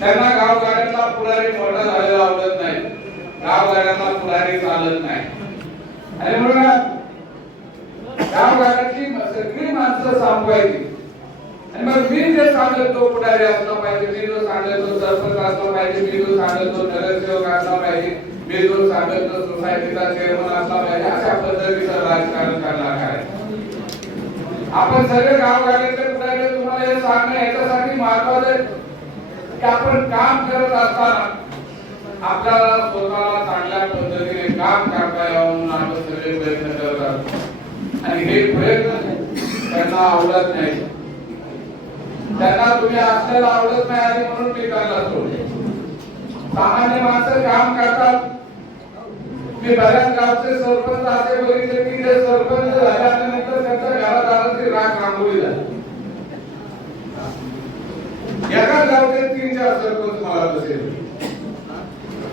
त्यांना गावकऱ्यांना पुढारी मोठा झालेला आवडत नाही. गावकऱ्यांना पुढारी चालत नाही. आणि म्हणून गावगाड्यातली सगळी माणसं सांगवायची. आणि मग मी जे सांगेल तो पुढारी असला पाहिजे मी जो सांगेल तो सरपंच असला पाहिजे मी जो सांगेल तो नगरसेवक असला पाहिजे मी जो सांगेल तो सोसायटीचा चेअरमन असला पाहिजे अशा पद्धतीचं राजकारण करणार आहे. आपण सगळे गावगाड्यातले पुढारी तुम्हाला हे सांगणं याच्यासाठी महत्वाचं की आपण काम करत असताना आपल्याला स्वतःला चांगल्या पद्धतीने काम करता यावं म्हणून आपण सगळे प्रयत्न करत असतो आणि हे प्रयत्न त्यांना आवडत नाही. त्यांना तुम्ही असलेला आवडत नाही आणि म्हणून ते त्यांना सोडले सामान्य माणसं काम करतात. मी बऱ्याच गावचे सरपंच असे बघितले की ते सरपंच झाल्यानंतर त्यांच्या घरात आलं ते राग रांगोळी झाली. एका गावचे तीन चार सरपंच मला बसेल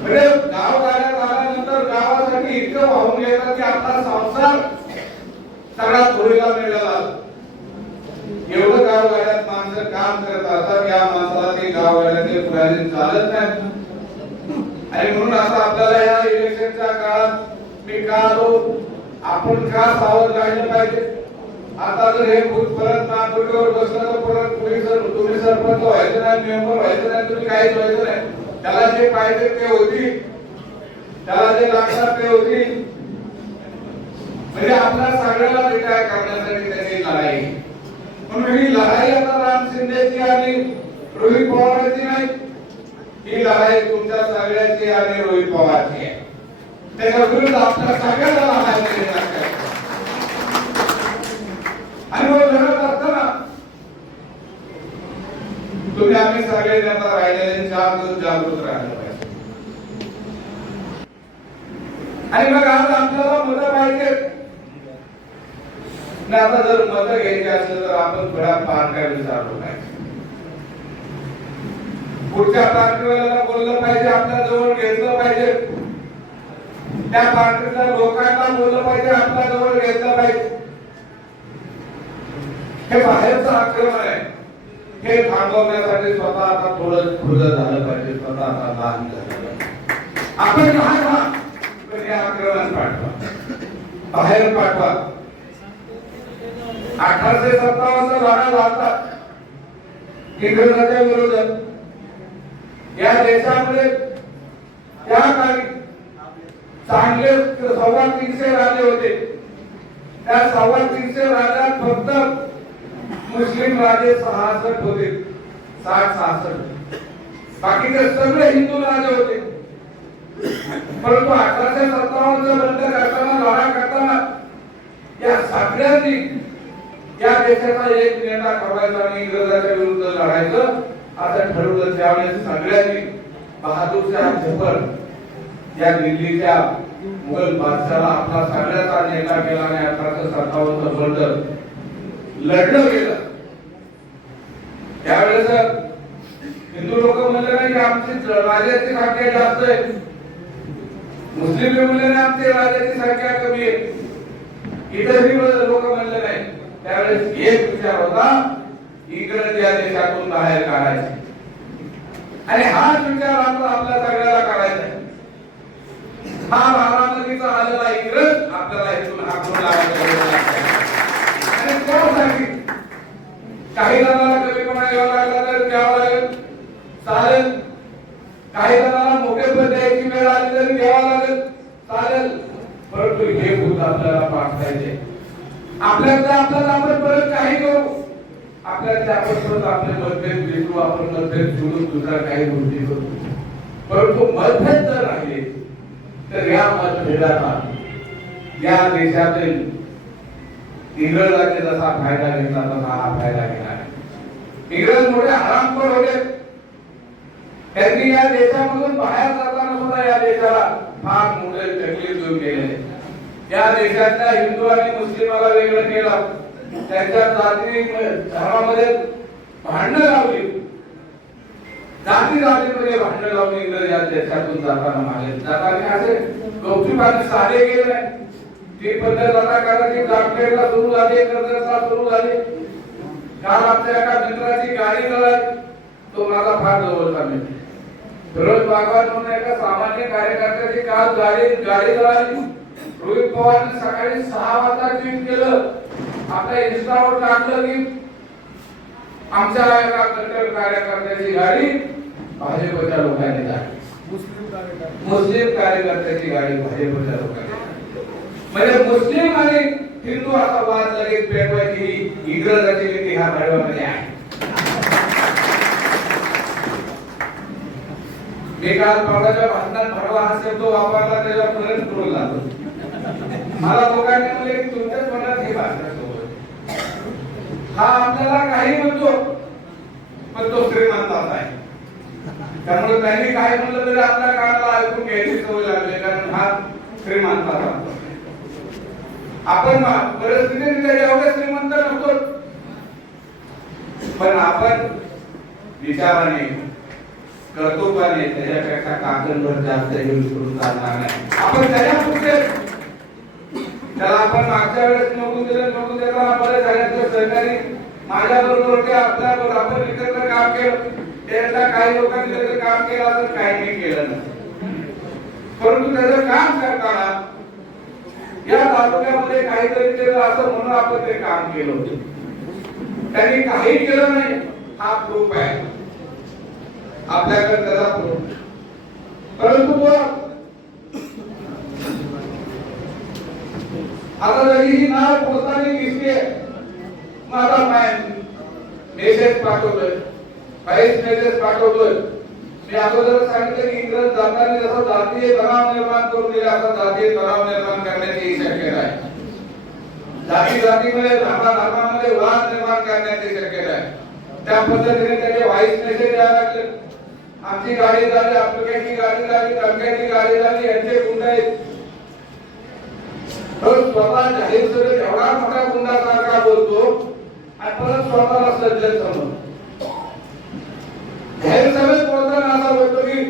म्हणजे गाव गाड्यात आल्यानंतर गावासाठी इतकं वाहून गेलं की आपला संसार सगळा पुरेला मिळाला. एवढं गाव गाड्यात माणसं काम करत असतात या माणसाला ते गाव गाड्यातले पुढारी चालत नाही आणि म्हणून आता आपल्याला या इलेक्शनच्या काळात मी का आपण का सावध राहिलं पाहिजे? आता जर हे भूत परत नागपूरवर बसलं तर परत तुम्ही सर तुम्ही सरपंच व्हायचं नाही मेंबर व्हायचं नाही तुम्ही काहीच व्हायचं नाही. त्याला जे पाहिजे ते होती. त्याला जे लागणार ते होती. म्हणजे आपल्या सगळ्याला रिटायर करण्यासाठी त्याची लढाई म्हणून ही लढाई आता राम शिंदेची आणि रोहित पवारची नाही. ही लढाई तुमच्या सगळ्याची आणि रोहित पवारची आहे. त्याच्या विरुद्ध आपल्या सगळ्याला लढाई आहे. आणि मग लढत असताना तुम्ही आम्ही सगळे आता राहिलेले जागृत जागृत राहिले पाहिजे आणि मग आज आपल्याला मतं पाहिजे आता जर मतं घ्यायची असेल तर आपण थोड्या पारख्या विचारलो पाहिजे पुढच्या पार्टीवाल्याला बोललं पाहिजे आपल्या जवळ घेतलं पाहिजे. त्या पार्टीच्या लोकांना बोललं पाहिजे आपल्या जवळ घेतलं पाहिजे. हे बाहेरचं आक्रमण आहे. हे थांबवण्यासाठी स्वतः आता थोडं खुलं झालं पाहिजे स्वतः आता लहान झालं आपण लहान व्हा पण हे आक्रमण पाठवा. बाहेर पाठवा. अठराशे सत्तावन्न लढा लागतात इंग्रजांच्या विरोधात. या देशामध्ये त्या काळी चांगले सव्वा तीनशे राजे होते. त्या सव्वा तीनशे राजात फक्त मुस्लिम राजे सहासष्ट होते. साठ सहासष्ट. बाकीचे सगळे हिंदू राजे होते. परंतु अठराशे सत्तावन्न बंद करताना लढा करताना या सगळ्यांनी या देशाचा एक नेता ठरवायचा आणि इंग्रजाच्या विरुद्ध लढायचं असं ठरवलं. त्यावेळेस सगळ्यांनी बहादूर शाह झफर या दिल्लीच्या मुघल बादशाला आपला सगळ्याचा नेता केला आणि अठराशे सत्तावन्न बंड लढलं गेलं त्यावेळेस हिंदू लोक म्हणले नाही की आमची राजाची संख्या जास्त आहे. मुस्लिम म्हणले नाही आमची राजाची संख्या कमी आहे. इतरही लोक म्हणले नाही. त्यावेळेस एक विचार होता इंग्रज या देशातून बाहेर काढायचे. आणि हाच विचार आता आपल्या सगळ्याला काढायचा आहे. हा बारामतीचा आलेला इंग्रज आपल्याला इथून हाकून लावायचा आणि त्यासाठी काही जणांना कमीपणा यावा लागला तर घ्यावा लागेल चालेल. काही जणांना मोठेपण द्यायची वेळ आली तर घ्यावा लागेल. चालेल. परंतु हे भूत आपल्याला पाठवायचे आपल्याला आपल्याला आपण परत काही करू. आपल्याला आपण परत आपले मतभेद भेटू आपण मतभेद सोडून दुसरा काही गोष्टी करू. परंतु मतभेद जर राहिले तर या मतभेदाला या देशातील इंग्रजांनी जसा फायदा घेतला तसा हा फायदा घेणार इंग्रज मोठे हरामखोर होते. त्यांनी या देशामधून बाहेर जाताना सुद्धा या देशाला फार मोठे तकलीफ देऊन गेले या देशातल्या हिंदू आणि मुस्लिमाला वेगळं केलं. त्यांच्या जाती धर्मामध्ये भांडणं लावली. जाती जातीमध्ये भांडणं लावली इंग्रज या देशातून जाताना मागे जाताना असे गौतमी साधे गेले नाही. ती पद्धत आता कारण ती जामखेडला सुरू झाली कर्जतला सुरू झाली. काल आमच्या एका मित्राची गाडी मिळाली तो माझा फार जवळचा मित्र फिरोज बागवान म्हणून एका सामान्य कार्यकर्त्याची काल गाडी गाडी जळाली रोहित पवारने सकाळी सहा वाजता ट्विट केलं. आपल्या इंस्टावर टाकलं की आमच्या एका कट्टर कार्यकर्त्याची गाडी भाजपच्या लोकांनी झाली. मुस्लिम कार्यकर्त्याची गाडी भाजपच्या लोकांनी म्हणजे मुस्लिम आणि हिंदू असा वाद लगेच पेटवायची ही इंग्रजाची नीती ह्या भाडव्यामध्ये आहे मी काल परवाच्या भाषणात भरवा असेल तो वापरला त्याला परत करून लागलो. मला लोकांनी म्हणले की तुमच्याच मनात हे भाषण हा आपल्याला काही म्हणतो पण तो श्रीमंताचा आहे. त्यामुळे त्यांनी काय म्हणलं तरी आपल्या काळाला ऐकून घ्यायची सवय लागली कारण हा श्रीमंताचा आपण मा- एवढे श्रीमंत नव्हतो. पण आपण विचाराने कर्तृत्वाने त्याच्यापेक्षा कागदभर जास्त हे विसरून चालणार नाही. आपण त्याच्या पुढचे त्याला आपण मागच्या वेळेस नोकरी दिलं नोकरी देताना बरेच तर सरकारी माझ्या बरोबर ते आपल्या बरोबर आपण एकत्र काम केलं. त्यातल्या काही लोकांनी त्याचं काम केलं तर काही नाही केलं नाही परंतु त्याचं काम करताना या तालुक्यामध्ये काहीतरी केलं असं म्हणून आपण ते काम केलं होतं. त्यांनी काही केलं नाही हा प्रूफ आहे. आपल्याकडे त्याला प्रूफ परंतु आता जरी ही नाळ पोहोचताना दिसते मग आता मेसेज पाठवतोय. काहीच मेसेज पाठवतोय. मी अगोदर सांगितलं की इंग्रज जाताना जसं जातीय तणाव निर्माण करून दिला असं जातीय तणाव निर्माण करण्याची शक्यता आहे. जाती जातीमध्ये धर्मा धर्मामध्ये वाद निर्माण करण्याची शक्यता आहे. त्या पद्धतीने त्याचे व्हाईस मेसेज द्यायला लागले. आमची गाडी झाली आपल्याची गाडी झाली गाडी झाली यांचे गुंड आहेत. स्वतः जाहीर सभेत एवढा मोठा गुंडा सारखा बोलतो आणि परत स्वतःला सज्जन समजतो. जाहीर सभेत बोलताना असा बोलतो की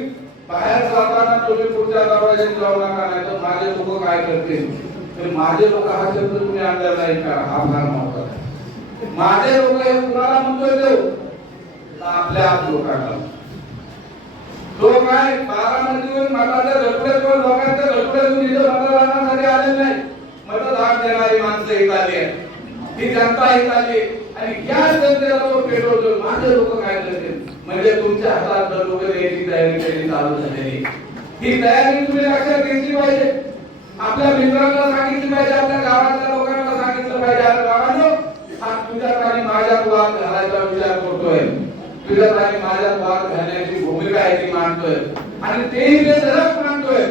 बाहेर जाताना तुम्ही पुढच्या दरवाज्यात जाऊ नका नाही तर माझे लोक काय करतील? तर माझे लोक हा शब्द तुम्ही आणला नाही का हा फार महत्त्वाचा आहे. माझे लोक हे कुणाला म्हणतोय देव आपल्या आप लोकांना. तो काय बारा बारामतीहून मताच्या झटपट्यातून लोकांच्या झटपट्यातून इथं मतदानासाठी आले नाही. मतदान देणारी माणसं इथं आली आहे ती जनता इथं आली आणि या जनतेला तो पेटवतो माझे लोक काय करतील? म्हणजे तुमच्या हातात लोक द्यायची तयारी केली चालू झालेली. ही तयारी तुम्ही लक्षात घेतली पाहिजे. आपल्या मित्रांना सांगितली पाहिजे आपल्या गावातल्या लोकांना सांगितलं पाहिजे. अरे बाबांनो हा तुझ्या आणि माझ्या वाद घालायचा विचार करतोय. तुझ्या आणि माझ्या वाद घालण्याची भूमिका आहे ती मांडतोय. आणि तेही ते धडक मांडतोय.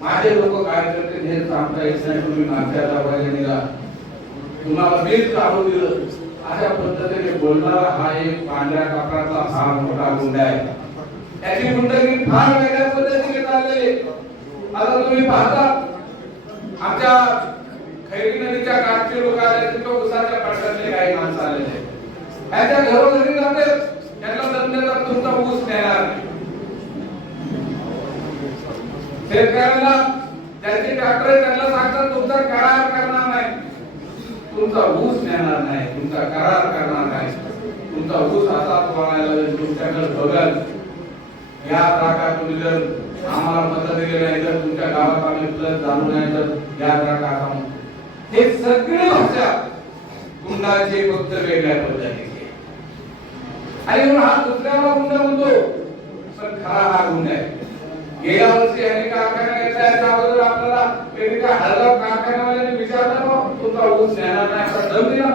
माझे लोक काय करतील हे सांगता येत नाही. तुम्ही मागच्या दरवाजा निघा तुम्हाला मीच काढून दिलं. अशा पद्धतीने बोलणारा हा एक पांढऱ्या कापडाचा फार मोठा गुंड आहे. त्याची गुंडगिरी फार वेगळ्या पद्धतीने चाललेली आता तुम्ही पाहता आमच्या खैरी नदीच्या काठचे लोक आले तिथं उसाच्या पडसातले काही माणसं आलेले त्याच्या घरोघरी जाते त्यांना धंद्याचा तुमचा ऊस नेणार शेतकऱ्यांना त्यांचे डॉक्टर त्यांना सांगतात तुमचा करार करणार तुमचा ऊस नेणार नाही तुमचा करार करणार नाही. तुमचा ऊस असा पळायला तुमच्याकडे बघल. या राखा तुम्ही जर आम्हाला मदत दिले नाही तर तुमच्या गावात आम्ही प्लस जाणू नाही तर या राखा आता हे सगळे भाषा कुंडाचे फक्त वेगळ्या पद्धतीचे. आणि म्हणून हा दुसऱ्याला गुंड म्हणतो पण खरा हा गुंड आहे. गेल्या वर्षी अनेक कारखाना घेतला त्याबद्दल अगोदर आपल्याला एका हळगाव कारखान्यावाल्याने विचारलं? तुमचा ऊस न्यायला नाही असा दम दिला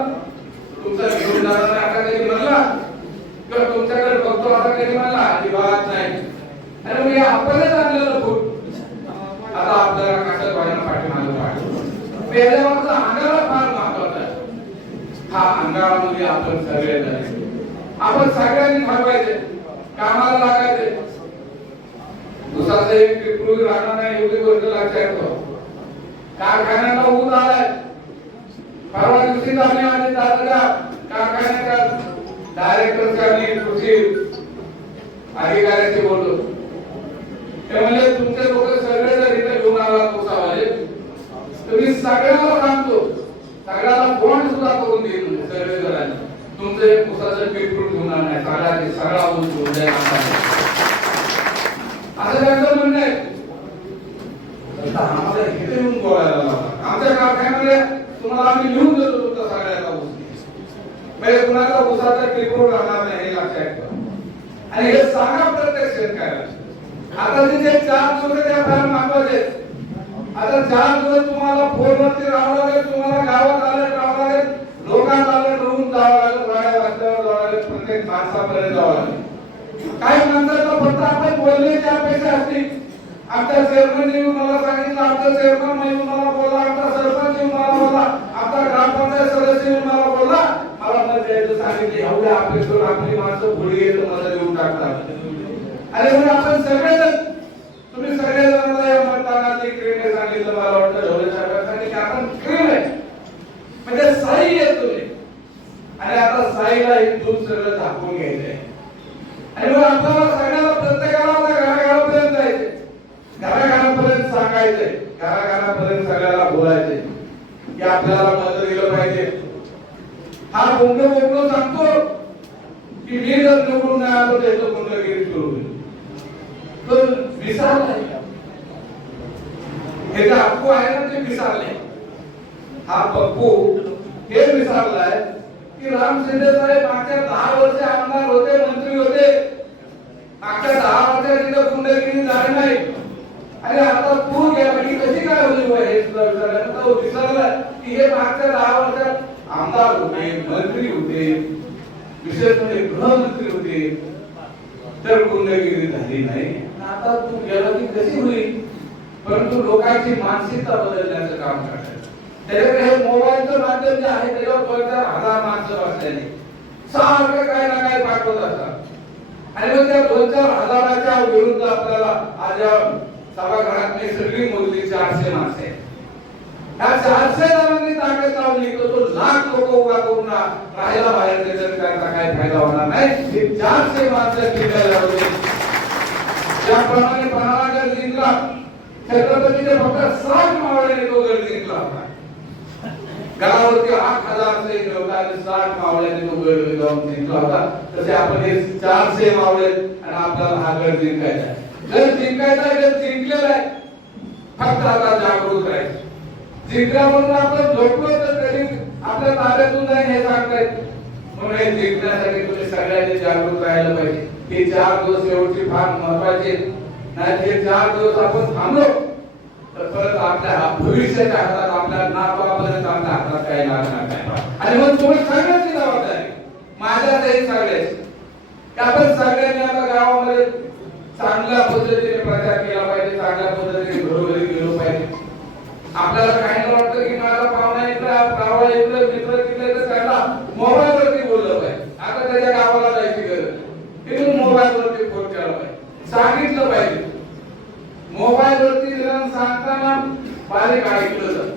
तुमचा घेऊन जाणार नाही असा कधी म्हणला किंवा तुमच्याकडे बघतो असा कधी म्हणला अजिबात नाही. अरे मग आपणच आणलेलं फूट आता आपल्याला कसं व्हायला पाठीमागे पाठवलं याच्यावरचा अंगारा फार महत्त्वाचा आहे. हा अंगारामध्ये आपण सगळे आपण सगळ्यांनी ठरवायचे कामाला लागायचे. दुसरा एक टिपरूही राहणार नाही एवढी गोष्ट लक्षात ठेवा. कारखान्याला ऊन आलाय. परवा दिवशी आम्ही आधी दादरच्या कारखान्याच्या डायरेक्टरच्या आणि कृषी अधिकाऱ्याशी बोललो. ते म्हणजे तुमचे लोक सगळे जर इथे घेऊन आला उसावाले तुम्ही सगळ्याला सांगतो. सगळ्याला फोन सुद्धा करून देईल म्हणजे सगळे जणांनी. तुमचे एक उसाचं झाडाचं पिंपरून होणार नाही सगळ्याचे सगळा ऊस घेऊन जाईल असं त्यांचं म्हणणं आहे. आता इथे येऊन बोलायला आमच्या कारखान्यामध्ये तुम्हाला आम्ही लिहून देतो तुमचा सगळ्याचा ऊस. म्हणजे कुणाचा उसाचा पिंपरून राहणार नाही हे लक्षात ठेवा. आणि हे सांगा प्रत्येक शेतकऱ्याला. आता तिथे चार दिवस त्या फार मागवायचे आता चार दिवस तुम्हाला फोनवरती राहावं लागेल तुम्हाला गावात आले राहावं लागेल. लोकांना आले रोवून जावं लागेल वाड्या रस्त्यावर जावं लागेल प्रत्येक माणसापर्यंत जावं लागेल. काही माणसाचा फक्त आपण बोलण्याची अपेक्षा असतील. आमच्या चेअरमन येऊन मला सांगितलं आमचा चेअरमन मला बोला आमचा सरपंच येऊन मला ग्रामपंचायत सदस्य मला बोला मला द्यायचं सांगितले आपली माणसं पुढे येत मला देऊन टाकतात. आणि म्हणून आपण सगळेजण तुम्ही सगळेजण या सांगितलं मला वाटतं ढोले आपण क्रीम आहे. म्हणजे साई आहे तुम्ही. आणि आता साईला हे सगळं झाकून घ्यायचंय. आणि मग आपल्याला सगळ्याला प्रत्येकाला घराघरापर्यंत जायचे घराघरापर्यंत सांगायचंय. घराघरापर्यंत सगळ्याला बोलायचं आपल्याला मदत दिलं पाहिजे. हा बोंग बोंग सांगतो की मी जर निवडून नाही आलो त्याचं गुंडगिरी सुरू होईल. तर विसरलाय. हे जे अप्पू आहे ना ते विसरले. हा पप्पू हे विसरलाय की राम शिंदे साहेब मागच्या दहा वर्ष आमदार होते मंत्री होते. मागच्या दहा वर्षात तिथं गुंडगिरी झाली नाही आणि आता तू गेला की कशी काय होईल बुवा हे सुद्धा विसरला तो विसरला की हे मागच्या दहा वर्षात आमदार होते मंत्री होते विशेष म्हणजे गृहमंत्री होते तर गुंडगिरी झाली नाही. आता तू गेला की कशी होईल? परंतु लोकांची मानसिकता बदलण्याचं काम करतात. त्याच्याकडे हे मोबाईलचं माध्यम जे आहे त्याच्यावर पळतात हजार माणसं वाचल्याने सारखं काय ना काय पाठवत असतात. आणि मग त्या दोन चार हजाराच्या विरुद्ध आपल्याला आज या सभागृहातली सगळी मोजली चारशे माणसे आहेत. ह्या चारशे जणांनी ताकद लावली तर तो लाख लोक उभा करून राहायला बाहेर त्याच्यात त्यांचा काय फायदा होणार नाही. हे चारशे माणसं टिकायला लावली ज्याप्रमाणे पन्हाळगड जिंकला छत्रपतीने फक्त सात मावळ्याने तो गड जिंकला. होता गडावरती आठ हजार सैन्य होता आणि साठ मावळ्याने तो गड जाऊन जिंकला होता. तसे आपण हे चारशे मावळे आणि आपल्याला हा गड जिंकायचा गड जिंकायचा गड जिंकलेला आहे. फक्त आता जागृत राहायचं. जिंकला म्हणून आपण झोपलो तर तरी आपल्या ताब्यातून जाईल हे सांगतायत म्हणून हे जिंकण्यासाठी तुम्ही सगळ्यांनी जागरूक राहायला पाहिजे. हे चार दिवस एवढी फार महत्त्वाचे नाही हे चार दिवस आपण थांबलो तर परत आपल्या भविष्याच्या हातात आपल्या नातवापर्यंत आपल्या हातात काही लागणार नाही. आणि मग तुम्ही सगळ्यांची जबाबदारी. माझ्या काही सगळ्याची आपण सगळ्यांनी आता गावामध्ये चांगल्या पद्धतीने प्रचार केला पाहिजे चांगल्या पद्धतीने घरोघरी आपल्याला काही नाही वाटतं की माझा पाहुणा इकडे गावा इकडे मित्र तिकडे तर मोबाईल वरती बोललं पाहिजे. आता त्याच्या गावाला जायची गरज तिथून मोबाईल वरती फोन केला पाहिजे. सांगितलं पाहिजे. मोबाईल वरती सांगताना बारीक ऐकलं जात.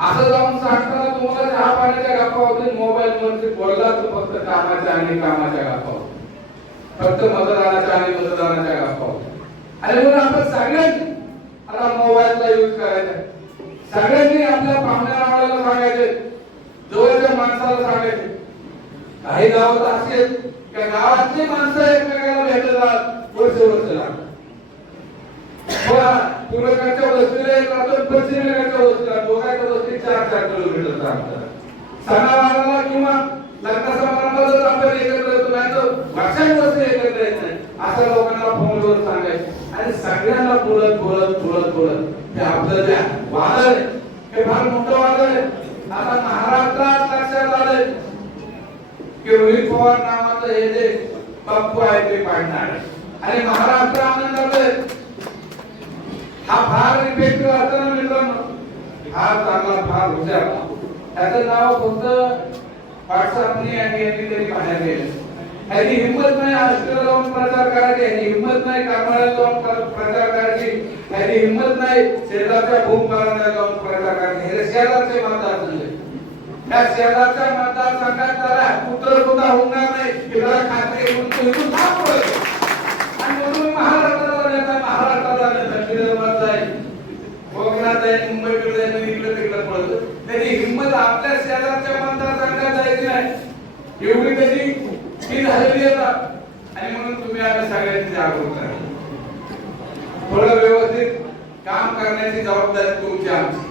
असं जाऊन सांगताना तुम्हाला चहा पाण्याच्या गप्पा होते मोबाईल वरती बोलला तर फक्त कामाच्या आणि कामाच्या गप्पा फक्त मतदानाच्या आणि मतदानाच्या गप्पा होते आणि म्हणून आपण सगळ्यांनी आता मोबाईलचा यूज करायचा सगळ्यांनी आपल्या पाहुण्या रावळ्याला सांगायचे. जवळच्या माणसाला सांगायचे. काही गावात असे त्या का गावातली माणसं एकमेकाला भेटतात. वर्ष वर्ष लागतात. पूर्वकाच्या वस्तीला एक राहतो पश्चिमेकडच्या वस्तीला दोघांच्या वस्ती चार चार किलोमीटर लागतात सणावाराला किंवा लग्न समारंभाला आपण एकत्र येतो नाही तर वर्षांवर्ष एकत्र येत नाही. असं लोकांना फोनवर सांगायचं. आणि सगळ्यांना बोलत बोलत बोलत बोलत. ते आपलं जे वादळ आहे हे फार मोठं वादळ आहे. आता महाराष्ट्रात लक्षात आलंय की रोहित पवार नावाचं हे जे पप्पू आहे ते पाडणार आणि महाराष्ट्र आनंद आहे. हा फार इफेक्टिव्ह असताना मित्रांनो हा चांगला फार हुशार त्याचं नाव फक्त व्हॉट्सअपने आणि यांनी तरी बाहेर गेलं. ह्याची हिंमत नाही हॉस्टेलला लावून प्रचार करायची ह्याची हिंमत नाही कामाला लावून प्रचार करायची ह्याची हिंमत नाही शेजारच्या भूम करायला जाऊन प्रचार करायची. हे शेजारचे मतदार संघ त्या शेजारच्या मतदारसंघात त्याला पुत्र सुद्धा होणार नाही ही खात्री करून तो इथून थांब आणि म्हणून महाराष्ट्राला नेता महाराष्ट्राला नेता विदर्भात जाईल कोकणात जाईल मुंबईकडे जाईल इकडे तिकडे पळतो. त्याची हिंमत आपल्या शेजारच्या मतदारसंघात जायची नाही. एवढी त्याची ही झालेली आता. आणि म्हणून तुम्ही आम्ही सगळ्यांची जागरूक करा. थोडं व्यवस्थित काम करण्याची जबाबदारी तुमची आमची.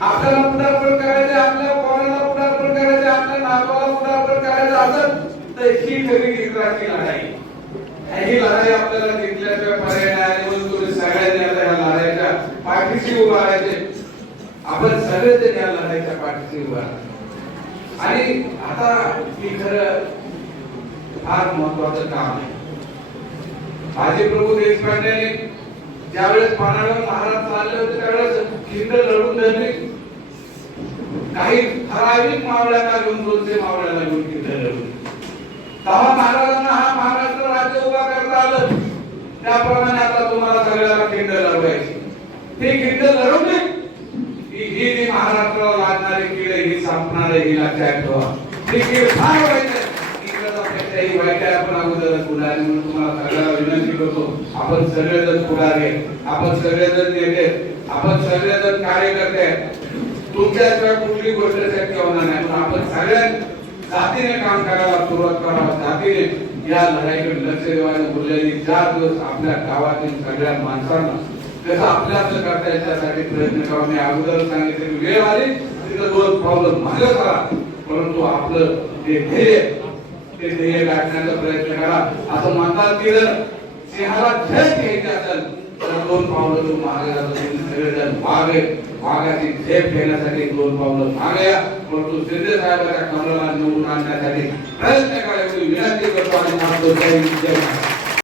आपल्याला पुढारपण करायचं आपल्या पोराला पुढारपण करायचं आपल्या नातवाला पुढारपण करायचं असत तर ही खरी इकराची लढाई. ही लढाई आपल्याला जिंकल्याशिवाय पर्याय नाही आणि म्हणून तुम्ही सगळ्यांनी आता ह्या लढाईच्या पाठीशी उभा राहायचे आपण सगळेजण या लढाईच्या पाठीशी उभा राहायचे. आणि आता ही खरं फार महत्वाचं काम आहे. माझे प्रभू देशपांड्याने ज्यावेळेस पानावर महाराज चालले होते त्यावेळेस खिंड लढून धरली. काही ठराविक मावळ्याला घेऊन दोनशे मावळ्याला घेऊन खिंड लढून. तेव्हा महाराजांना हा महाराष्ट्र राज्य उभा करता आलं. त्याप्रमाणे आता तुम्हाला सगळ्याला खिंड लढवायची. ते खिंड लढवली ही ही जी महाराष्ट्राला लागणारी कीड ही संपणार आहे ही लक्षात ठेवा. ती कीड फार वाईट काही वाईट आहे आपण अगोदरच पुढारी म्हणून तुम्हाला सगळ्याला विनंती करतो. आपण सगळेजण पुढारी आहे. आपण सगळेजण नेते आपण सगळेजण कार्यकर्ते आहेत. तुमच्याशिवाय कुठली गोष्ट शक्य होणार नाही. पण आपण सगळ्या जातीने काम करायला सुरुवात करावं. जातीने या लढाईकडे लक्ष देवाने बोललेली चार दिवस आपल्या गावातील सगळ्या माणसांना. कसं आपल्या आपलं करता येईल त्यासाठी प्रयत्न करा मी अगोदर सांगितले की वेळ आली तिथं दोन प्रॉब्लेम मागे करा. परंतु आपलं जे ध्येय ते ध्येय गाठण्याचा प्रयत्न करा. असं म्हणतात की जर सिंहाला झेप घ्यायची असेल तर दोन पावलं तू मागे जातो सगळेजण मागे मागाची झेप घेण्यासाठी दोन पावलं मागे परंतु शिंदे साहेबांच्या कमलाला निवडून आणण्यासाठी प्रयत्न करायची. विनंती करतो आणि